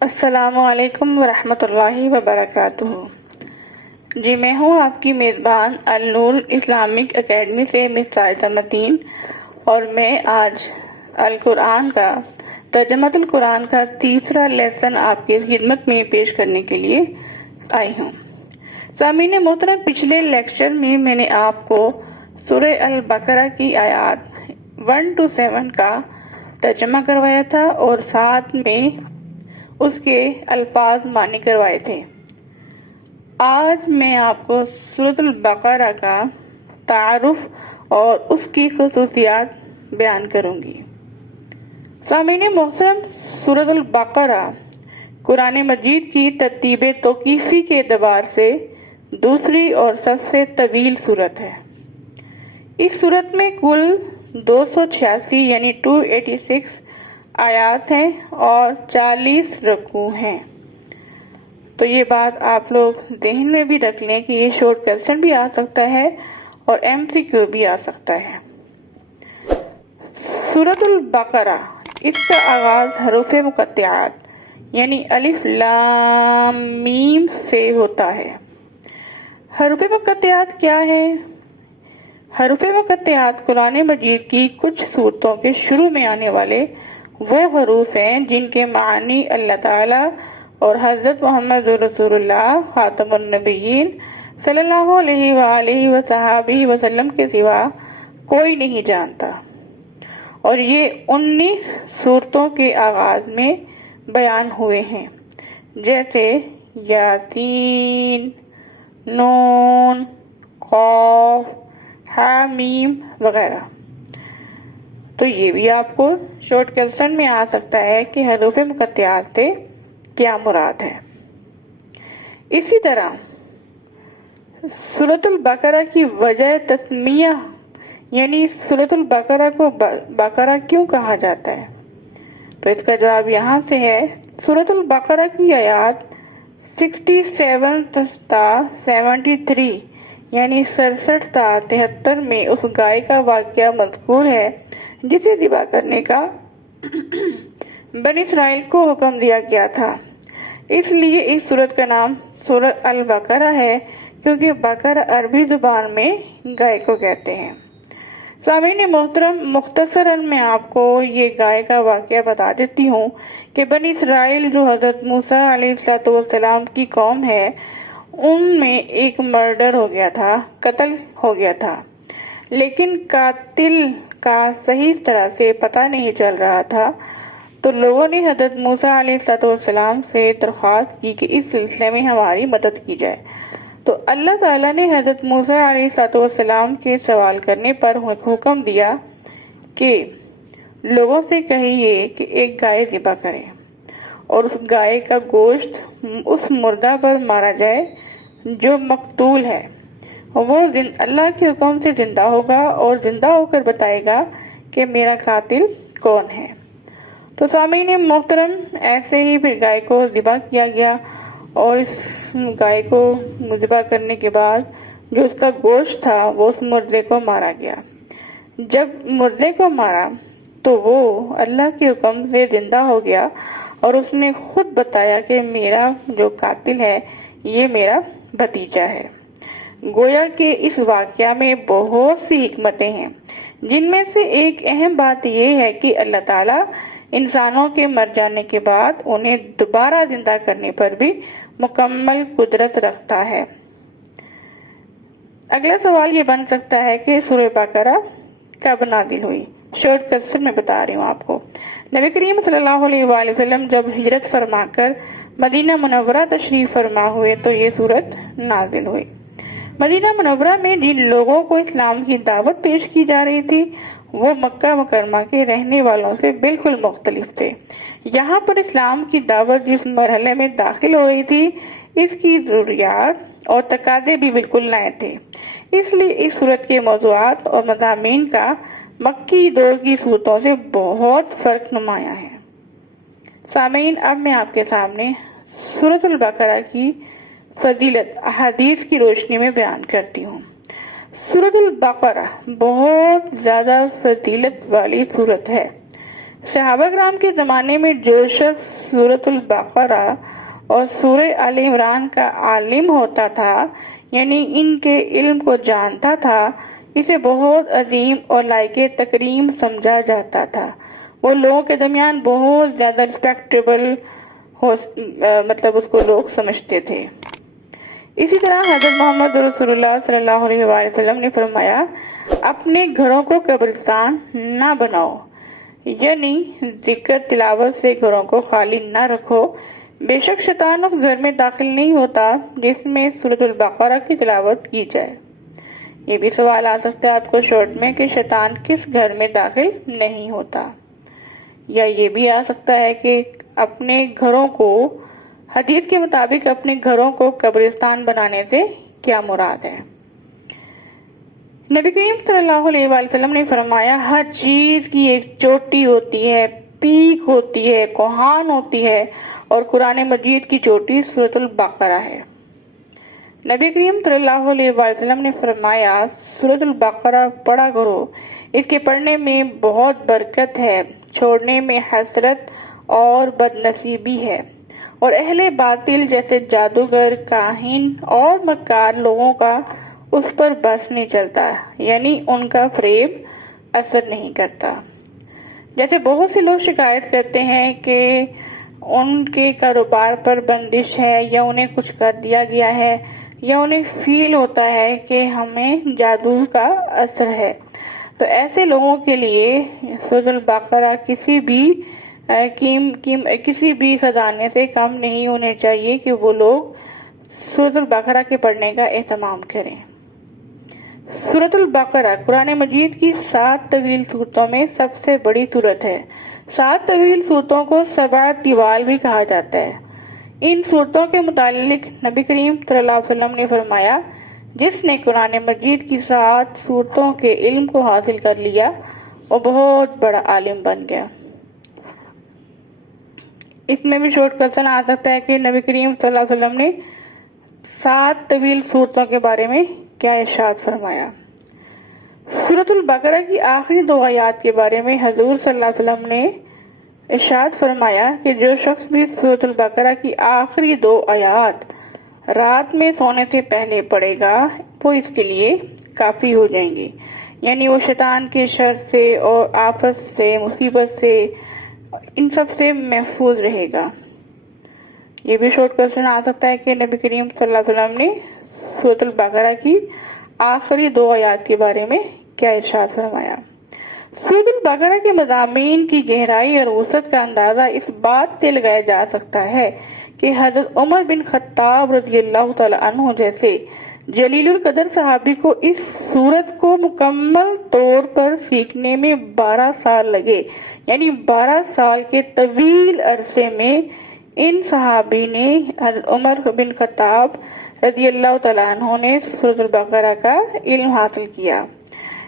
السلام علیکم ورحمۃ اللہ وبرکاتہ۔ جی میں ہوں آپ کی میزبان النور اسلامک اکیڈمی سے مس سائدہ متین، اور میں آج القرآن کا ترجمہ القرآن کا تیسرا لیسن آپ کی خدمت میں پیش کرنے کے لیے آئی ہوں۔ سامعین محترم، پچھلے لیکچر میں میں نے آپ کو سورہ البقرہ کی آیات 1 to 7 کا ترجمہ کروایا تھا اور ساتھ میں اس کے الفاظ معنی کروائے تھے۔ آج میں آپ کو سورۃ البقرہ کا تعارف اور اس کی خصوصیات بیان کروں گی۔ سامعین محترم، سورۃ البقرہ قرآن مجید کی ترتیب توقیفی کے اعتبار سے دوسری اور سب سے طویل سورت ہے۔ اس سورت میں کل 286 یعنی 286 آیات ہیں اور 40 رکوع ہیں۔ تو یہ بات آپ لوگ ذہن میں بھی رکھ لیں کہ یہ شارٹ کوسچن بھی آ سکتا ہے اور MCQ بھی آ سکتا ہے۔ سورۃ البقرہ، اس کا آغاز حروف مقطعات یعنی الف لام میم سے ہوتا ہے۔ حروف مقطعات کیا ہے؟ حروف مقطعات قرآن مجید کی کچھ صورتوں کے شروع میں آنے والے وہ حروف ہیں جن کے معنی اللہ تعالی اور حضرت محمد رسول اللہ خاتم النبیین صلی اللہ علیہ وآلہ وصحبہ وسلم کے سوا کوئی نہیں جانتا، اور یہ 19 صورتوں کے آغاز میں بیان ہوئے ہیں، جیسے یاسین، نون، قاف، حامیم وغیرہ۔ تو یہ بھی آپ کو شارٹ کوسچن میں آ سکتا ہے کہ حروف مقطعات سے کیا مراد ہے۔ اسی طرح سورۃ البقرہ کی وجہ تسمیہ یعنی سورۃ البقرہ کو بقرہ کیوں کہا جاتا ہے، تو اس کا جواب یہاں سے ہے۔ سورۃ البقرہ کی آیات 67 تا 73 یعنی 67 تا 73 میں اس گائے کا واقعہ مذکور ہے جسے ذبح کرنے کا بنی اسرائیل کو حکم دیا گیا تھا۔ اس لیے اس سورت کا نام سورۃ البقرہ ہے، کیونکہ بقرہ عربی زبان میں گائے کو کہتے ہیں۔ سامعین محترم، مختصراً میں آپ کو یہ گائے کا واقعہ بتا دیتی ہوں کہ بنی اسرائیل جو حضرت موسیٰ علیہ السلام کی قوم ہے، ان میں ایک مرڈر ہو گیا تھا، قتل ہو گیا تھا، لیکن قاتل کا صحیح طرح سے پتہ نہیں چل رہا تھا۔ تو لوگوں نے حضرت موسیٰ علیہ السلام سے درخواست کی کہ اس سلسلے میں ہماری مدد کی جائے۔ تو اللہ تعالیٰ نے حضرت موسیٰ علیہ السلام کے سوال کرنے پر حکم دیا کہ لوگوں سے کہیے کہ ایک گائے ذبح کریں اور اس گائے کا گوشت اس مردہ پر مارا جائے جو مقتول ہے۔ وہ اللہ کے حکم سے زندہ ہوگا اور زندہ ہو کر بتائے گا کہ میرا قاتل کون ہے۔ تو سامعین محترم، ایسے ہی پھر گائے کو ذبح کیا گیا، اور اس گائے کو ذبح کرنے کے بعد جو اس کا گوشت تھا وہ اس مردے کو مارا گیا۔ جب مردے کو مارا تو وہ اللہ کے حکم سے زندہ ہو گیا، اور اس نے خود بتایا کہ میرا جو قاتل ہے یہ میرا بھتیجا ہے۔ گویا کہ اس واقعہ میں بہت سی حکمتیں ہیں، جن میں سے ایک اہم بات یہ ہے کہ اللہ تعالیٰ انسانوں کے مر جانے کے بعد انہیں دوبارہ زندہ کرنے پر بھی مکمل قدرت رکھتا ہے۔ اگلا سوال یہ بن سکتا ہے کہ سورہ بقرہ کب نازل ہوئی؟ شارٹ کوسچن میں بتا رہی ہوں آپ کو۔ نبی کریم صلی اللہ علیہ وآلہ وسلم جب ہجرت فرما کر مدینہ منورہ تشریف فرما ہوئے تو یہ سورت نازل ہوئی۔ مدینہ منورہ میں جن لوگوں کو اسلام کی دعوت پیش کی جا رہی تھی وہ مکہ مکرمہ کے رہنے والوں سے بالکل مختلف تھے۔ یہاں پر اسلام کی دعوت جس مرحلے میں داخل ہو رہی تھی، اس کی ضروریات اور تقاضے بھی بالکل نئے تھے، اس لیے اس سورت کے موضوعات اور مضامین کا مکی دور کی صورتوں سے بہت فرق نمایاں ہے۔ سامعین، اب میں آپ کے سامنے سورۃ البقرہ کی فضیلت احادیث کی روشنی میں بیان کرتی ہوں۔ سورۃ البقرہ بہت زیادہ فضیلت والی سورت ہے۔ صحابہ کرام کے زمانے میں جو شخص سورۃ البقرہ اور سورہ آل عمران کا عالم ہوتا تھا، یعنی ان کے علم کو جانتا تھا، اسے بہت عظیم اور لائق تکریم سمجھا جاتا تھا۔ وہ لوگوں کے درمیان بہت زیادہ ریسپیکٹیبل اس کو لوگ سمجھتے تھے۔ اسی طرح حضرت محمد رسول اللہ صلی اللہ علیہ وآلہ وسلم نے فرمایا، اپنے گھروں کو قبرستان نہ بناؤ، یعنی ذکر تلاوت سے گھروں کو خالی نہ رکھو۔ بے شک شیطان اس گھر میں داخل نہیں ہوتا جس میں سورۃ البقرہ کی تلاوت کی جائے۔ یہ بھی سوال آ سکتا ہے آپ کو شارٹ میں کہ شیطان کس گھر میں داخل نہیں ہوتا، یا یہ بھی آ سکتا ہے کہ اپنے گھروں کو، حدیث کے مطابق اپنے گھروں کو قبرستان بنانے سے کیا مراد ہے؟ نبی کریم صلی اللہ علیہ وآلہ وسلم نے فرمایا، ہر چیز کی ایک چوٹی ہوتی ہے، پیک ہوتی ہے، کوہان ہوتی ہے، اور قرآن مجید کی چوٹی سورۃ البقرہ ہے۔ نبی کریم صلی اللہ علیہ وآلہ وسلم نے فرمایا، سورۃ البقرہ پڑھا کرو، اس کے پڑھنے میں بہت برکت ہے، چھوڑنے میں حسرت اور بدنصیبی ہے، اور اہل باطل جیسے جادوگر، کاہن اور مکار لوگوں کا اس پر بس نہیں چلتا، یعنی ان کا فریب اثر نہیں کرتا۔ جیسے بہت سے لوگ شکایت کرتے ہیں کہ ان کے کاروبار پر بندش ہے، یا انہیں کچھ کر دیا گیا ہے، یا انہیں فیل ہوتا ہے کہ ہمیں جادو کا اثر ہے، تو ایسے لوگوں کے لیے سورۃ البقرہ کسی بھی خزانے سے کم نہیں ہونے چاہیے کہ وہ لوگ سورۃ البقرہ کے پڑھنے کا اہتمام کریں۔ سورۃ البقرہ قرآن مجید کی 7 طویل سورتوں میں سب سے بڑی سورت ہے۔ 7 طویل سورتوں کو 7 طوال بھی کہا جاتا ہے۔ ان سورتوں کے متعلق نبی کریم صلی اللہ علیہ وسلم نے فرمایا، جس نے قرآن مجید کی 7 سورتوں کے علم کو حاصل کر لیا، وہ بہت بڑا عالم بن گیا۔ اس میں بھی شارٹ کوسچن آ سکتا ہے کہ نبی کریم صلی اللہ علیہ وسلم نے 7 طویل سورتوں کے بارے میں کیا ارشاد فرمایا؟ سورۃ البقرہ کی آخری 2 آیات کے بارے میں حضور صلی اللہ علیہ وسلم نے ارشاد فرمایا کہ جو شخص بھی سورۃ البقرہ کی آخری 2 آیات رات میں سونے سے پہلے پڑھے گا، وہ اس کے لیے کافی ہو جائیں گے، یعنی وہ شیطان کے شر سے اور آفت سے، مصیبت سے، ان سب سے محفوظ رہے گا۔ یہ بھی شارٹ کوسچن آ سکتا ہے کہ نبی کریم صلی اللہ علیہ وسلم نے سورۃ البقرہ کی آخری 2 آیات کے بارے میں کیا ارشاد فرمایا؟ سورۃ البقرہ کے مضامین کی گہرائی اور وسعت کا اندازہ اس بات سے لگایا جا سکتا ہے کہ حضرت عمر بن خطاب رضی اللہ تعالی عنہ جیسے جلیل القدر صحابی کو اس سورت کو مکمل طور پر سیکھنے میں 12 سال لگے، یعنی 12 سال کے طویل عرصے میں ان صحابی نے، حضرت عمر بن خطاب رضی اللہ تعالیٰ عنہ نے سورۃ البقرہ کا علم حاصل کیا،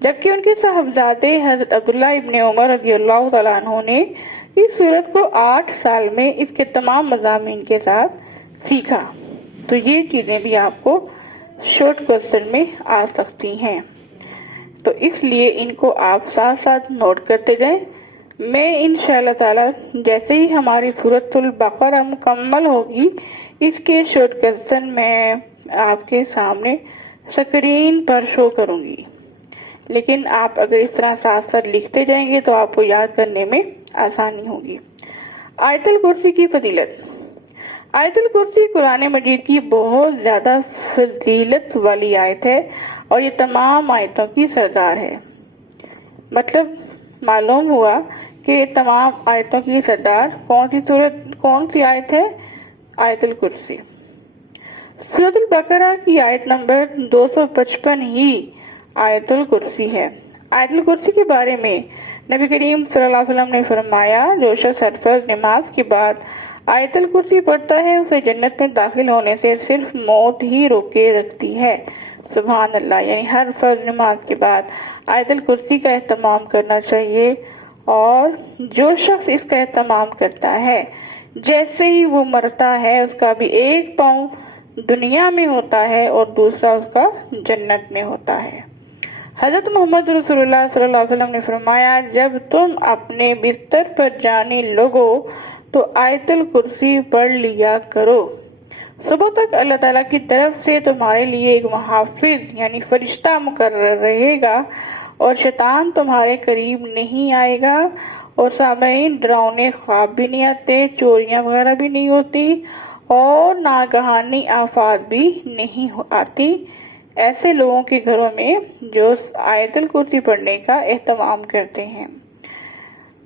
جبکہ ان کے صاحبزادے حضرت عبداللہ ابن عمر رضی اللہ تعالیٰ عنہ نے اس سورت کو 8 سال میں اس کے تمام مضامین کے ساتھ سیکھا۔ تو یہ چیزیں بھی آپ کو شارٹ کوسچن میں آ سکتی ہیں، تو اس لیے ان کو آپ ساتھ ساتھ نوٹ کرتے جائیں۔ میں انشاءاللہ تعالی جیسے ہی ہماری سورۃ البقرہ مکمل ہوگی، اس کے شارٹ کوسچن میں آپ کے سامنے اسکرین پر شو کروں گی، لیکن آپ اگر اس طرح ساتھ ساتھ لکھتے جائیں گے تو آپ کو یاد کرنے میں آسانی ہوگی۔ آیت الکرسی کی فضیلت۔ آیت الکرسی قرآن مجید کی بہت زیادہ فضیلت والی آیت ہے، اور یہ تمام آیتوں کی سردار ہے۔ مطلب معلوم ہوا کہ تمام آیتوں کی سردار کون سی آیت ہے؟ آیت الکرسی۔ سورۃ البقرہ کی آیت نمبر 255 ہی آیت الکرسی ہے۔ آیت الکرسی کے بارے میں نبی کریم صلی اللہ علیہ وسلم نے فرمایا، جو شخص ہر فرض نماز کے بعد آیت الکرسی پڑھتا ہے، اسے جنت میں داخل ہونے سے صرف موت ہی روکے رکھتی ہے۔ سبحان اللہ، یعنی ہر فرض نماز کے بعد آیت الکرسی کا اہتمام کرنا چاہیے، اور جو شخص اس کا اہتمام کرتا ہے، جیسے ہی وہ مرتا ہے، اس کا بھی ایک پاؤں دنیا میں ہوتا ہے اور دوسرا اس کا جنت میں ہوتا ہے۔ حضرت محمد رسول اللہ صلی اللہ علیہ وسلم نے فرمایا، جب تم اپنے بستر پر جانے لگو تو آیت الکرسی پڑھ لیا کرو۔ صبح تک اللہ تعالیٰ کی طرف سے تمہارے لیے ایک محافظ یعنی فرشتہ مقرر رہے گا اور شیطان تمہارے قریب نہیں آئے گا، اور سامعین ڈراؤنے خواب بھی نہیں آتے، چوریاں وغیرہ بھی نہیں ہوتی، اور ناگہانی آفات بھی نہیں آتی ایسے لوگوں کے گھروں میں جو آیت الکرسی پڑھنے کا اہتمام کرتے ہیں۔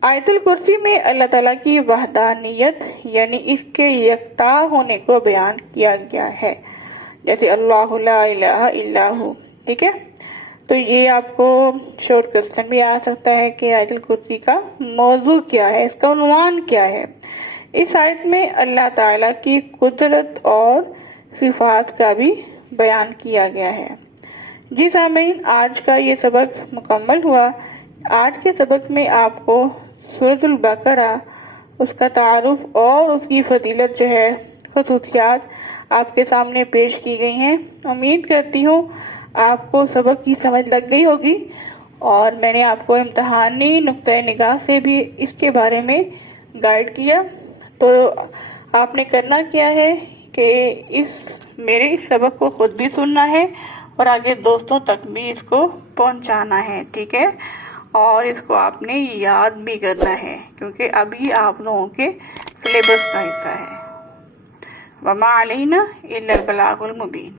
آیت الکرسی میں اللہ تعالیٰ کی وحدانیت یعنی اس کے یکتا ہونے کو بیان کیا گیا ہے، جیسے اللہ لا الہ الا ہو، ٹھیک ہے؟ تو یہ آپ کو شارٹ کوسچن بھی آ سکتا ہے کہ آیت الکرسی کا موضوع کیا ہے، اس کا عنوان کیا ہے۔ اس آیت میں اللہ تعالیٰ کی قدرت اور صفات کا بھی بیان کیا گیا ہے۔ جی سامعین، آج کا یہ سبق مکمل ہوا۔ آج کے سبق میں آپ کو سورۃ البقرہ، اس کا تعارف اور اس کی فضیلت جو ہے، خصوصیات آپ کے سامنے پیش کی گئی ہیں۔ امید کرتی ہوں آپ کو سبق کی سمجھ لگ گئی ہوگی، اور میں نے آپ کو امتحانی نقطۂ نگاہ سے بھی اس کے بارے میں گائیڈ کیا۔ تو آپ نے کرنا کیا ہے کہ میرے اس سبق کو خود بھی سننا ہے اور آگے دوستوں تک بھی اس کو پہنچانا ہے، ٹھیک ہے؟ اور اس کو آپ نے یاد بھی کرنا ہے، کیونکہ ابھی آپ لوگوں کے سلیبس کا حصہ ہے۔ وما علینا الا البلاغ المبین۔